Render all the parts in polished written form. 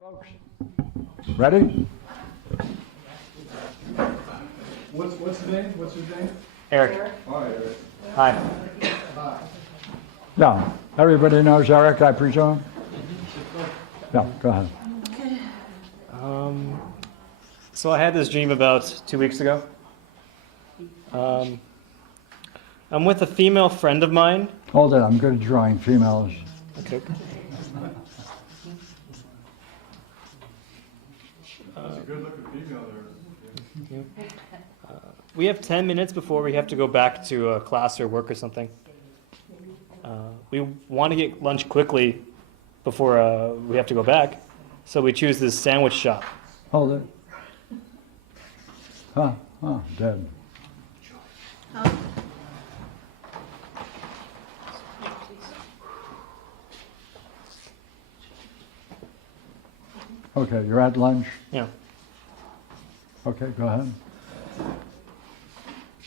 Folks, ready? What's the name? What's his name? Eric. Hi, Eric. Hi. Yeah, everybody knows Eric, I presume? Yeah, go ahead. So I had this dream about 2 weeks ago. I'm with a female friend of mine. Hold it, I'm good at drawing females. Okay. That's a good-looking female there. We have 10 minutes before we have to go back to a class or work or something. We want to get lunch quickly before we have to go back, so we choose this sandwich shop. Hold it. Huh, dead. Okay, you're at lunch? Yeah. Okay, go ahead.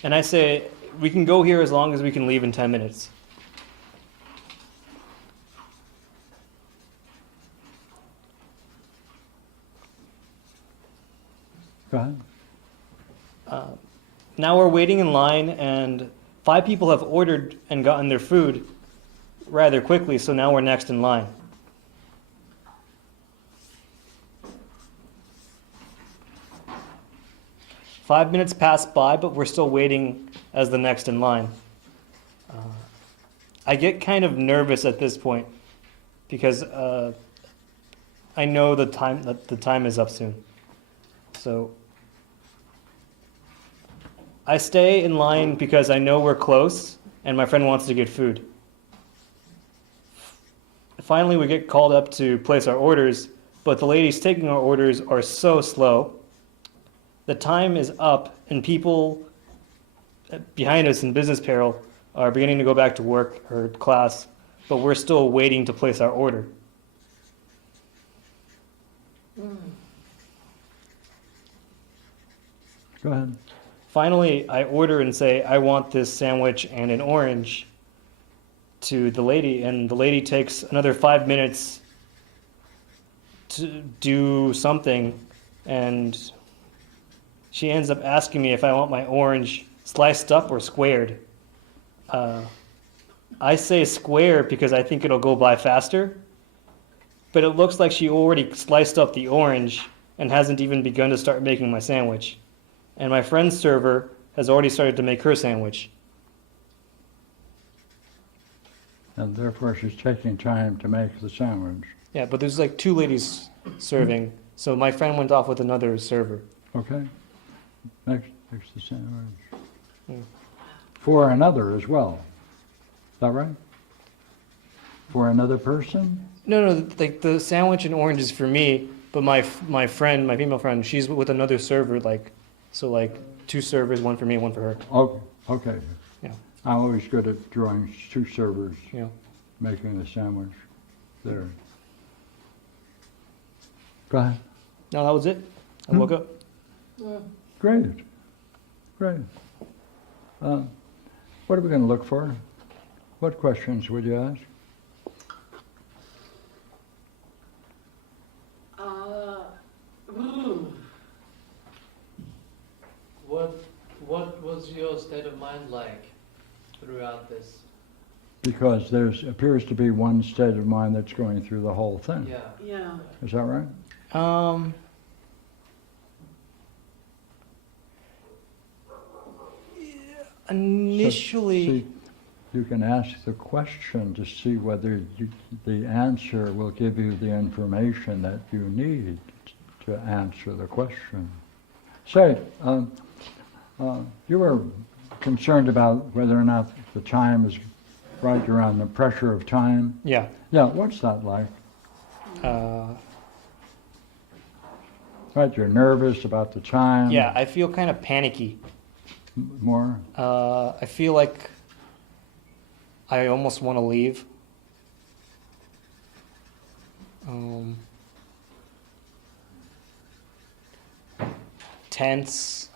And I say, we can go here as long as we can leave in 10 minutes. Go ahead. Now we're waiting in line, and 5 people have ordered and gotten their food rather quickly, so now we're next in line. Five minutes pass by, but we're still waiting as the next in line. I get kind of nervous at this point because I know the time is up soon. So I stay in line because I know we're close and my friend wants to get food. Finally, we get called up to place our orders, but the ladies taking our orders are so slow. The time is up and people behind us in business peril are beginning to go back to work or class, but we're still waiting to place our order. Go ahead. Finally, I order and say, I want this sandwich and an orange to the lady, and the lady takes another 5 minutes to do something, and she ends up asking me if I want my orange sliced up or squared. I say square because I think it'll go by faster, but it looks like she already sliced up the orange and hasn't even begun to start making my sandwich. And my friend's server has already started to make her sandwich. And therefore she's taking time to make the sandwich. Yeah, but there's like 2 ladies serving, so my friend went off with another server. Okay? Makes the sandwich. Yeah. For another as well. Is that right? For another person? No, like the sandwich and orange is for me, but my friend, my female friend, she's with another server, like 2 servers, one for me, one for her. Okay. Yeah. I'm always good at drawing 2 servers, Yeah. making the sandwich there. Go ahead. No, that was it. I woke up. Great. What are we going to look for? What questions would you ask? What was your state of mind like throughout this? Because there appears to be one state of mind that's going through the whole thing. Yeah. Is that right? Initially, So, see, you can ask the question to see whether the answer will give you the information that you need to answer the question. Say, you were concerned about whether or not the time is right. You're on the pressure of time. yeah. Yeah, what's that like? Right, you're nervous about the time. Yeah, I feel kind of panicky. More? I feel like I almost want to leave. Tense.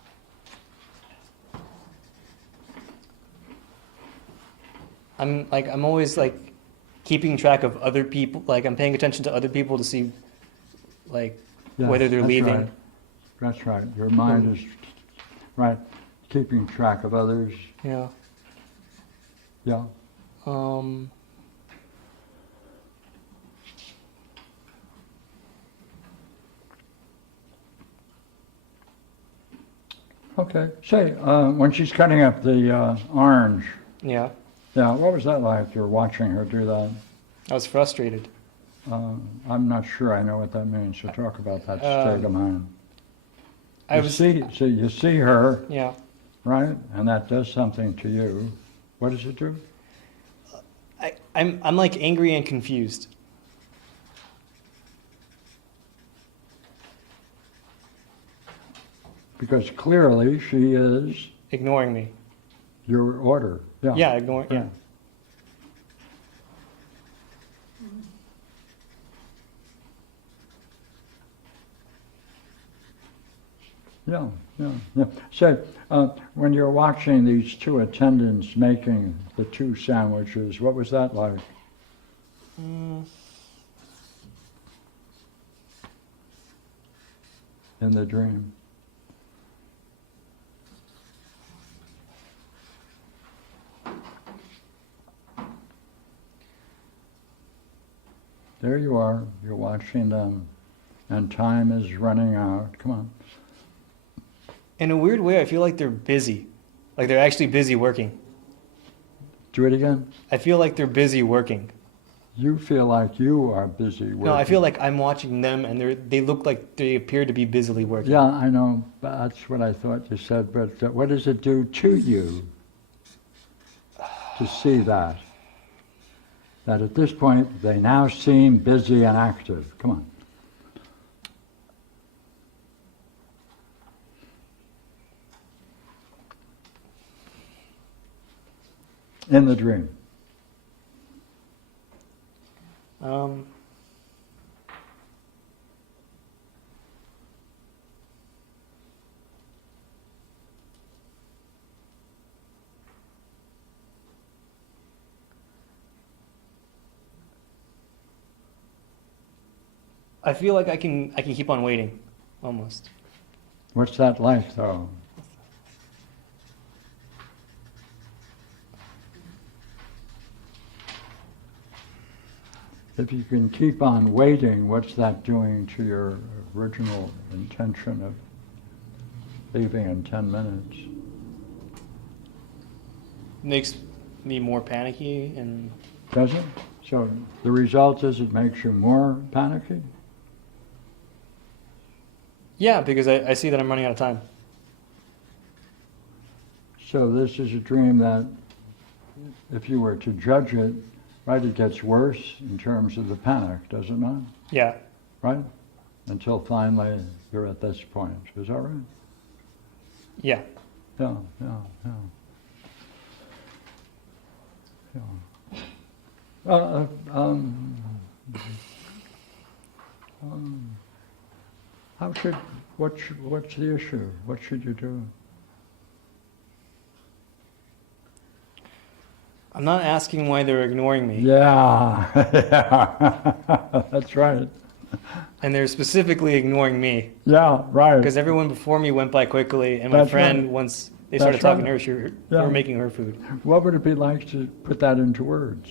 I'm always like keeping track of other people, like I'm paying attention to other people to see like Yeah, whether they're that's leaving. right. That's right. Your mind is, right, keeping track of others. Yeah. Yeah. Okay. Say, when she's cutting up the orange, Yeah. yeah, what was that like? You're watching her do that. I was frustrated. I'm not sure I know what that means, so talk about that state of mind. I You was. you see her, Yeah. right? And that does something to you. What does it do? I'm like angry and confused. Because clearly she is Ignoring me. your order. Yeah. Yeah, ignoring. Yeah. Yeah, yeah, yeah. So, when you're watching these two attendants making the two sandwiches, what was that like? In the dream? There you are, you're watching them, and time is running out. Come on. In a weird way, I feel like they're busy. Like they're actually busy working. Do it again. I feel like they're busy working. You feel like you are busy working. No, I feel like I'm watching them and they look like they appear to be busily working. Yeah, I know. That's what I thought you said. But what does it do to you to see that? That at this point they now seem busy and active. Come on. In the dream. I feel like I can keep on waiting, almost. What's that like, though? If you can keep on waiting, what's that doing to your original intention of leaving in 10 minutes? Makes me more panicky and Does it? So the result is it makes you more panicky? yeah, because I see that I'm running out of time. So this is a dream that, if you were to judge it, right, it gets worse in terms of the panic, does it not? Yeah. Right? Until finally you're at this point. Is that right? Yeah. Yeah, yeah, yeah. Yeah. What's the issue? What should you do? I'm not asking why they're ignoring me. Yeah, yeah. That's right. And they're specifically ignoring me. Yeah, right. Because everyone before me went by quickly, and my That's friend, right. once they That's started talking right. to her, they Yeah. were making her food. What would it be like to put that into words?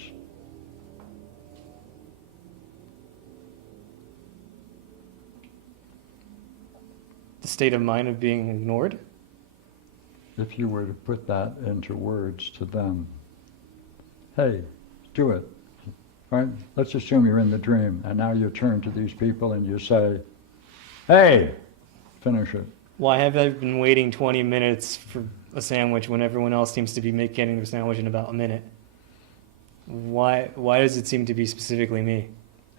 The state of mind of being ignored. If you were to put that into words to them. Hey, do it. Right? Let's assume you're in the dream, and now you turn to these people and you say, hey, finish it. Why have I been waiting 20 minutes for a sandwich when everyone else seems to be getting their sandwich in about a minute? Why does it seem to be specifically me?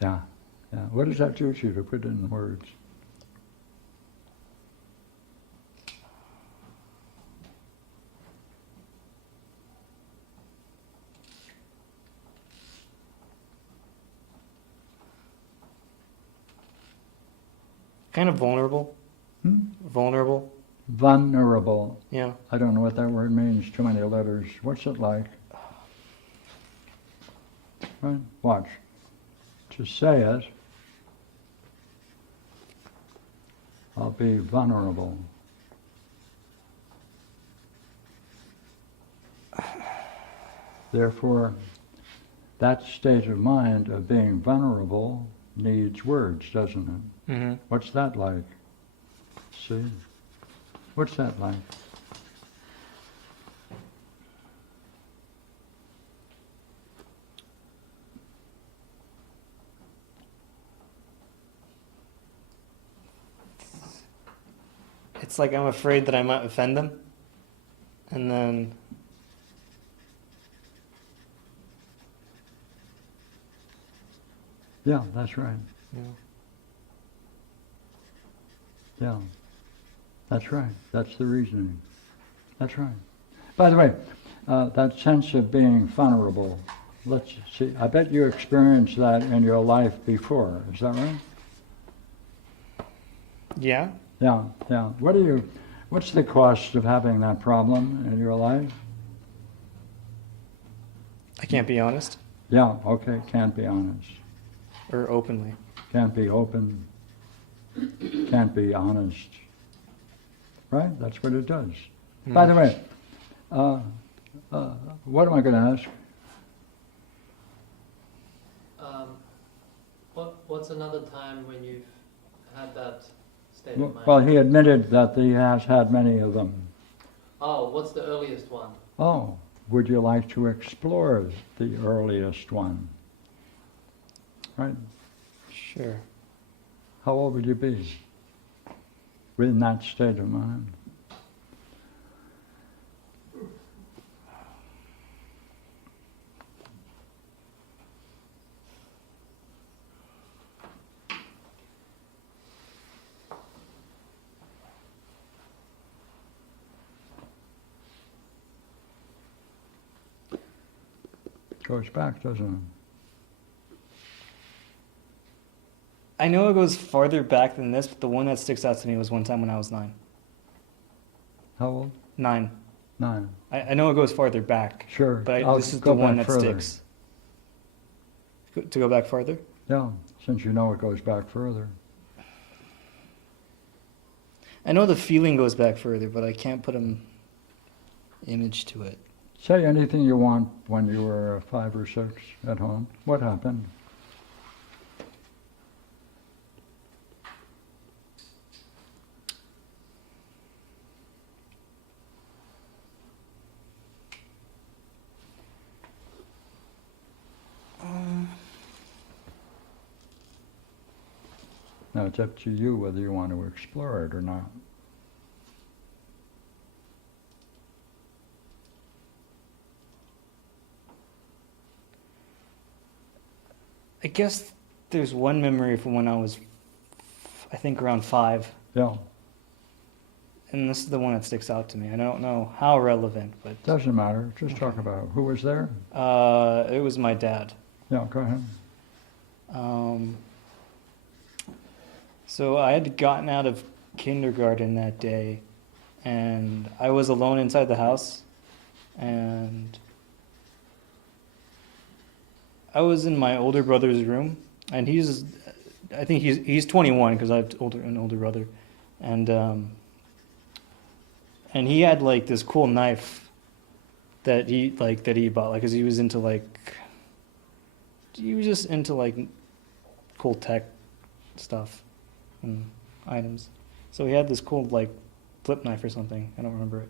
Yeah, yeah. What does that do to you to put it in words? Kind of vulnerable. Vulnerable. Vulnerable. Yeah. I don't know what that word means, too many letters. What's it like? Right? Watch. To say it, I'll be vulnerable. Therefore, that state of mind of being vulnerable needs words, doesn't it? Mm-hmm. What's that like? See? What's that like? It's like I'm afraid that I might offend them, and then Yeah, that's right. you know, Yeah, that's right. That's the reasoning. That's right. By the way, that sense of being vulnerable, let's see, I bet you experienced that in your life before, is that right? yeah. Yeah, yeah. What's the cost of having that problem in your life? I can't be honest Yeah, okay, can't be honest. or openly. Can't be open. Can't be honest. Right? That's what it does. By the way, what am I going to ask? What's another time when you've had that state of mind? Well, he admitted that he has had many of them. Oh, what's the earliest one? Oh, would you like to explore the earliest one? Right? Sure. How old would you be in that state of mind? Goes back, doesn't it? I know it goes farther back than this, but the one that sticks out to me was one time when I was 9. How old? 9. 9. I know it goes farther back, Sure. but I'll this is go the one back that further. sticks. To go back farther? Yeah, since you know it goes back further. I know the feeling goes back further, but I can't put an image to it. Say anything you want when you were 5 or 6 at home. What happened? Now it's up to you whether you want to explore it or not. I guess there's one memory from when I was, I think, around 5. Yeah, And this is the one that sticks out to me. I don't know how relevant, but doesn't matter. Just talk about it. Who was there? it was my dad. Yeah, go ahead. So I had gotten out of kindergarten that day, and I was alone inside the house, and I was in my older brother's room, and I think he's 21 because I have an older brother, and he had like this cool knife that he bought, like, 'cause he was just into like cool tech stuff and items. So he had this cool like flip knife or something. I don't remember it.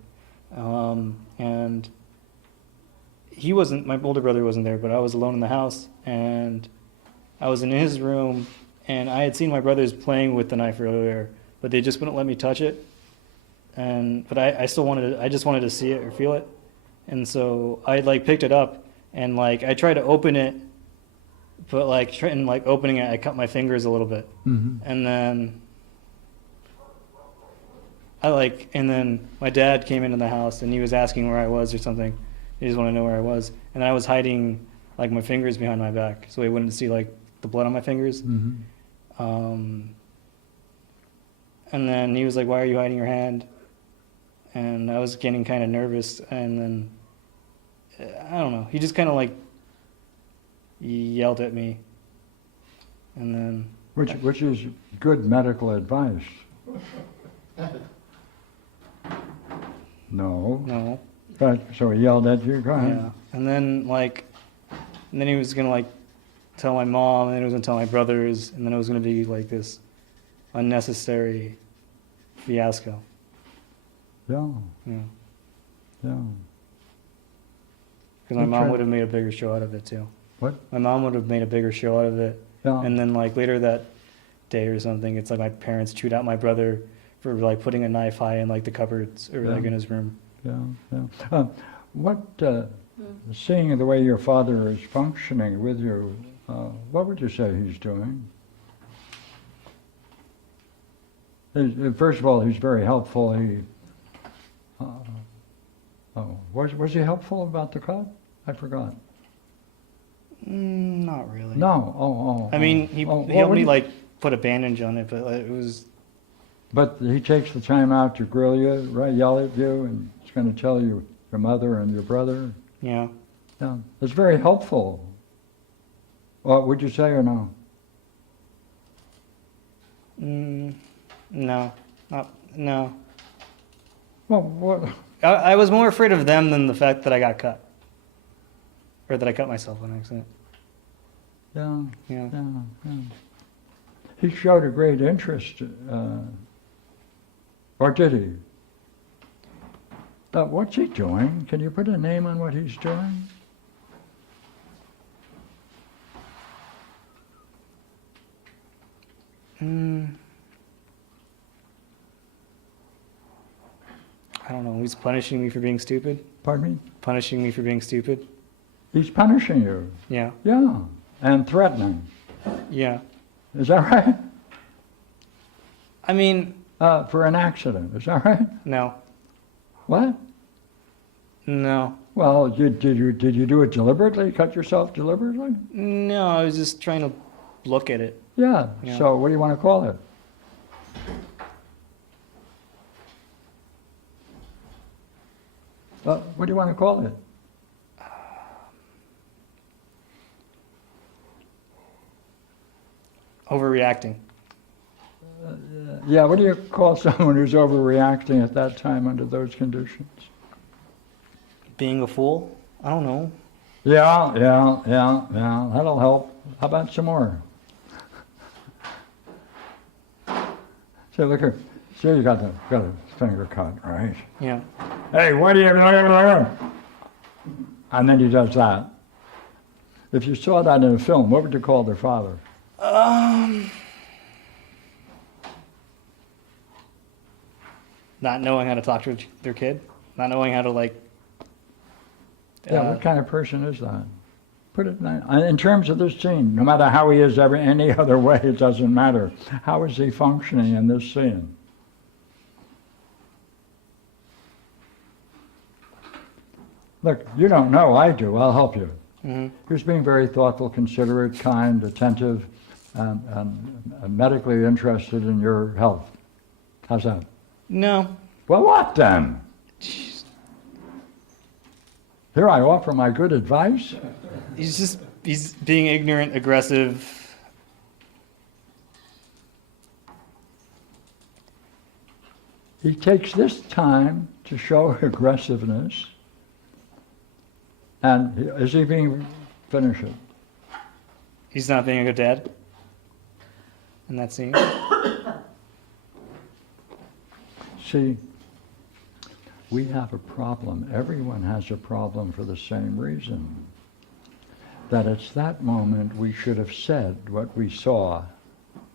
And my older brother wasn't there, but I was alone in the house, and I was in his room, and I had seen my brothers playing with the knife earlier, but they just wouldn't let me touch it. But I just wanted to see it or feel it. And so I like picked it up, and like I tried to open it, but like opening it, I cut my fingers a little bit. Mm-hmm. And then my dad came into the house, and he was asking where I was or something. He just wanted to know where I was. And I was hiding like my fingers behind my back so he wouldn't see like the blood on my fingers. Mm-hmm. And then he was like, "Why are you hiding your hand?" And I was getting kind of nervous, and then I don't know. He just kind of like yelled at me, and then Which is good medical advice. No. No. But, so he yelled at you, go ahead. Yeah. And then he was gonna like tell my mom, and then he was gonna tell my brothers, and then it was gonna be like this unnecessary fiasco. Yeah, Yeah. yeah. Because my You mom tried- would have made a bigger show out of it too. What? My mom would have made a bigger show out of it. Yeah. And then like later that day or something, it's like my parents chewed out my brother for like putting a knife high in like the cupboards or like Yeah. in his room. Yeah, yeah. Seeing the way your father is functioning with you, what would you say he's doing? First of all, he's very helpful. Was he helpful about the cut? I forgot. Not really. No. I mean, he what helped would me he- like put a bandage on it, but like, it was But he takes the time out to grill you, right? Yell at you, and he's going to tell you your mother and your brother. yeah. Yeah, it's very helpful. What would you say or no? No, no. Well, what? I was more afraid of them than the fact that I got cut, or that I cut myself on accident. Yeah, Yeah. yeah. He showed a great interest, or did he? What's he doing? Can you put a name on what he's doing? I don't know. He's punishing me for being stupid. Pardon me? Punishing me for being stupid. He's punishing you. Yeah. Yeah, and threatening. Yeah. Is that right? I mean, For an accident. Is that right? no, What? no, Well, did you do it deliberately? Cut yourself deliberately? no. I was just trying to look at it. Yeah. Yeah. So what do you want to call it? What do you want to call it? Overreacting. Yeah, what do you call someone who's overreacting at that time under those conditions? Being a fool. I don't know. Yeah, that'll help. How about some more? See, look here. See, you got a finger cut, right? Yeah. Hey, what do you... And then he does that. If you saw that in a film, what would you call their father? Not knowing how to talk to their kid. Not knowing how to like. Yeah, what kind of person is that? Put it in terms of this scene. No matter how he is any other way, it doesn't matter. How is he functioning in this scene? Look, you don't know, I do. I'll help you. Mhm. He was being very thoughtful, considerate, kind, attentive, and medically interested in your health. How's that? No. Well, what then? Here I offer my good advice. He's being ignorant, aggressive. He takes this time to show aggressiveness. And is he being... Finish it. He's not being a good dad. In that scene. See, we have a problem. Everyone has a problem for the same reason. That it's that moment we should have said what we saw,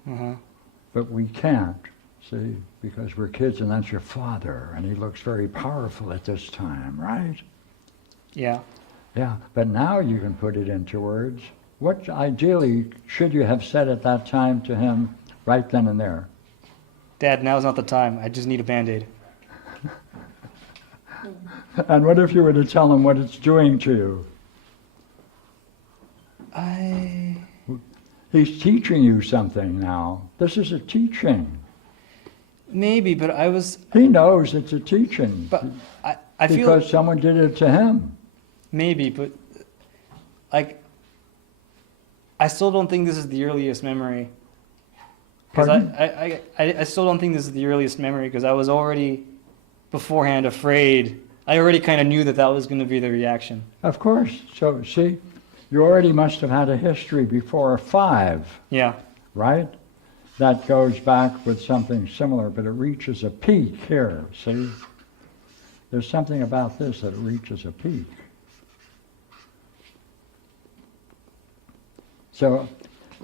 Uh-huh. but we can't, see, because we're kids and that's your father, and he looks very powerful at this time, right? Yeah. Yeah, but now you can put it into words. What ideally should you have said at that time to him right then and there? Dad, now's not the time. I just need a Band-Aid. And what if you were to tell him what it's doing to you? He's teaching you something now. This is a teaching. Maybe, but I was. He knows it's a teaching. But I feel. Because someone did it to him. Maybe, but like, I still don't think this is the earliest memory Because Pardon? I still don't think this is the earliest memory, because I was already beforehand afraid. I already kind of knew that that was going to be the reaction. Of course. So, see, you already must have had a history before 5, Yeah. right? That goes back with something similar, but it reaches a peak here, see? There's something about this that reaches a peak. So,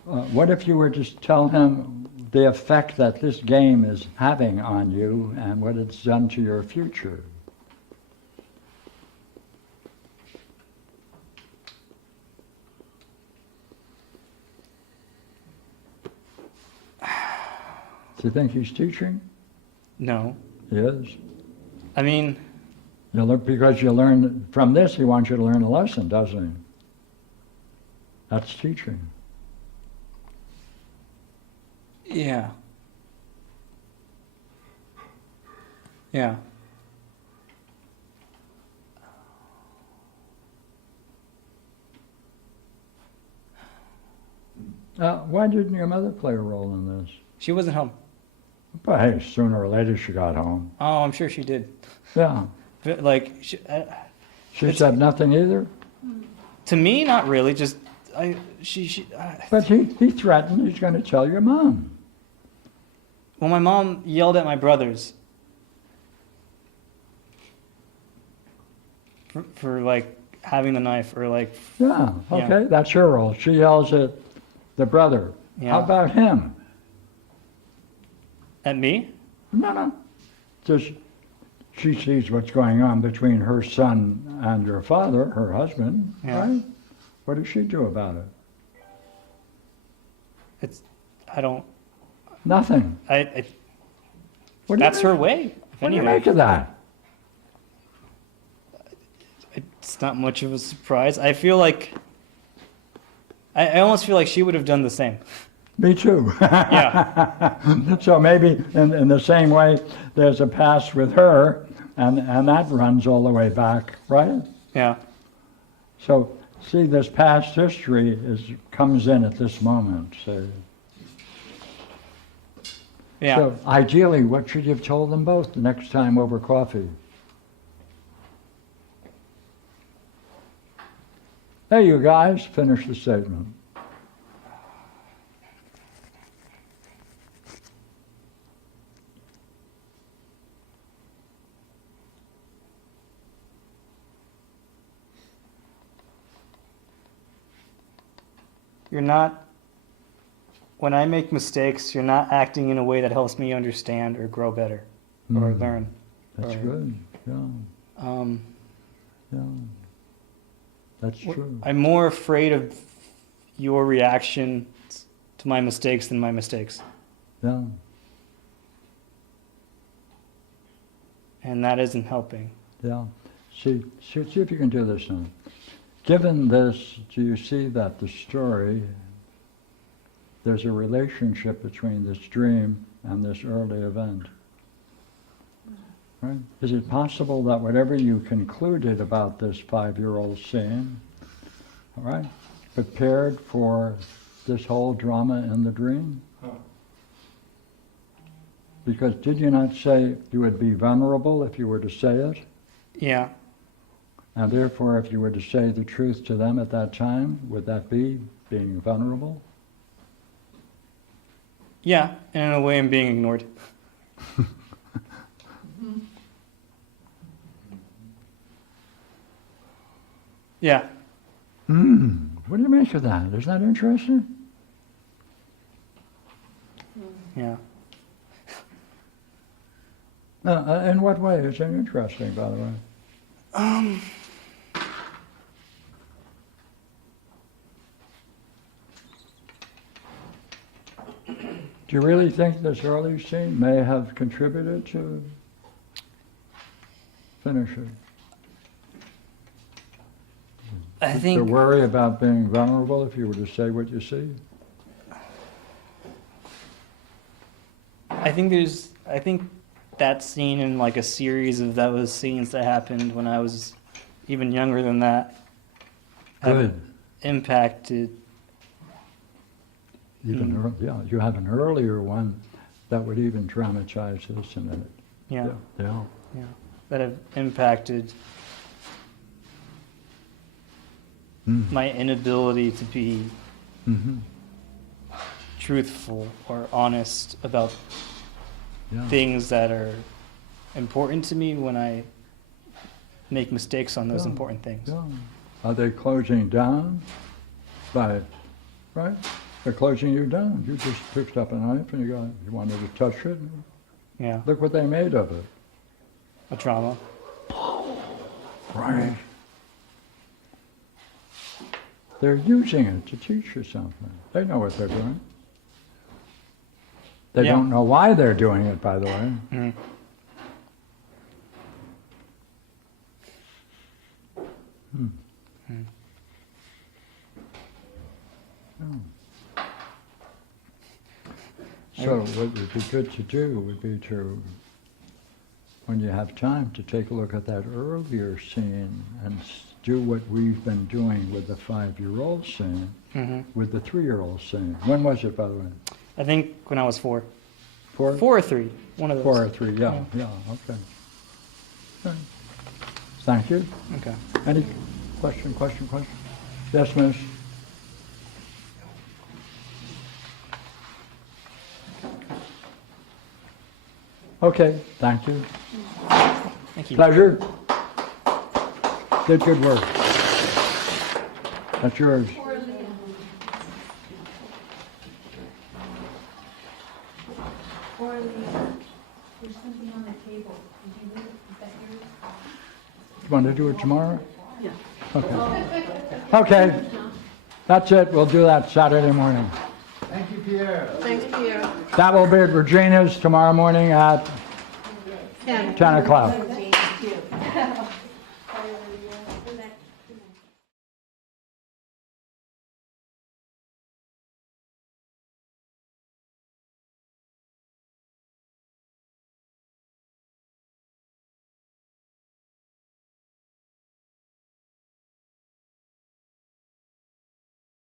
what if you were to tell him the effect that this game is having on you and what it's done to your future? Do you think he's teaching? No. He is. I mean, Because you learn from this, he wants you to learn a lesson, doesn't he? That's teaching. yeah. Yeah. Why didn't your mother play a role in this? She wasn't home. But hey, sooner or later she got home. Oh, I'm sure she did. Yeah. But, like, She It's- said nothing either? to me, not really. Just, But he threatened he's going to tell your mom. well, my mom yelled at my brothers for like having the knife, or like, Yeah, okay, that's her role. She yells at the brother. yeah. How about him? At me? No. Just she sees what's going on between her son and your father, her husband, Yeah. right? What does she do about it? I don't. Nothing. What that's her way. What do you Anyway, make of that? it's not much of a surprise. I feel like. I almost feel like she would have done the same. Me too. Yeah. So maybe in the same way, there's a past with her, and that runs all the way back, right? Yeah. So see, this past history comes in at this moment. So, Yeah. so ideally, what should you have told them both the next time over coffee? Hey, you guys, finish the statement. When I make mistakes, you're not acting in a way that helps me understand or grow better or Mm. learn. That's Or, good. Yeah, Um, yeah. That's true. I'm more afraid of your reaction to my mistakes than my mistakes. Yeah. And that isn't helping. Yeah. See if you can do this now. Given this, do you see that the story, there's a relationship between this dream and this early event? Right? Is it possible that whatever you concluded about this 5-year-old seeing, all right, prepared for this whole drama in the dream? Huh. Because did you not say you would be vulnerable if you were to say it? Yeah. And therefore, if you were to say the truth to them at that time, would that be being vulnerable? Yeah. And in a way, I'm being ignored. Yeah. What do you make of that? Isn't that interesting? Yeah. In what way is it interesting, by the way? Do you really think this early scene may have contributed to finish it? I To think worry about being vulnerable if you were to say what you see? I think that scene and like a series of those scenes that happened when I was even younger than that have Good. impacted Even yeah, you have an earlier one that would even dramatize this in it. Yeah. Yeah. Yeah. That have impacted Mm. my inability to be Mm-hmm. truthful or honest about Yeah. things that are important to me when I make mistakes on those Yeah. important things. Yeah. Are they closing down? Right. They're closing you down. You just picked up a knife and you wanted to touch it. Yeah. Look what they made of it. A trauma. Right. They're using it to teach you something. They know what they're doing. They Yeah. don't know why they're doing it, by the way. Mhm. Hmm. Hmm. Yeah. So what would be good to do would be to, when you have time, to take a look at that earlier scene and do what we've been doing with the 5-year-old scene, Mhm. with the 3-year-old scene. When was it, by the way? I think when I was 4. 4? 4 or 3. One of those. 4 or 3, yeah, okay. Okay. Thank you. Okay. Any question? Yes, miss? Okay, thank you. Thank you. Pleasure. Did good work. That's yours. There's something on the table. Did you move it? Is that yours? You want to do it tomorrow? Yeah. Okay. Okay, that's it. We'll do that Saturday morning. Thank you, Pierre. Thanks, Pierre. That will be at Regina's tomorrow morning at 10 o'clock.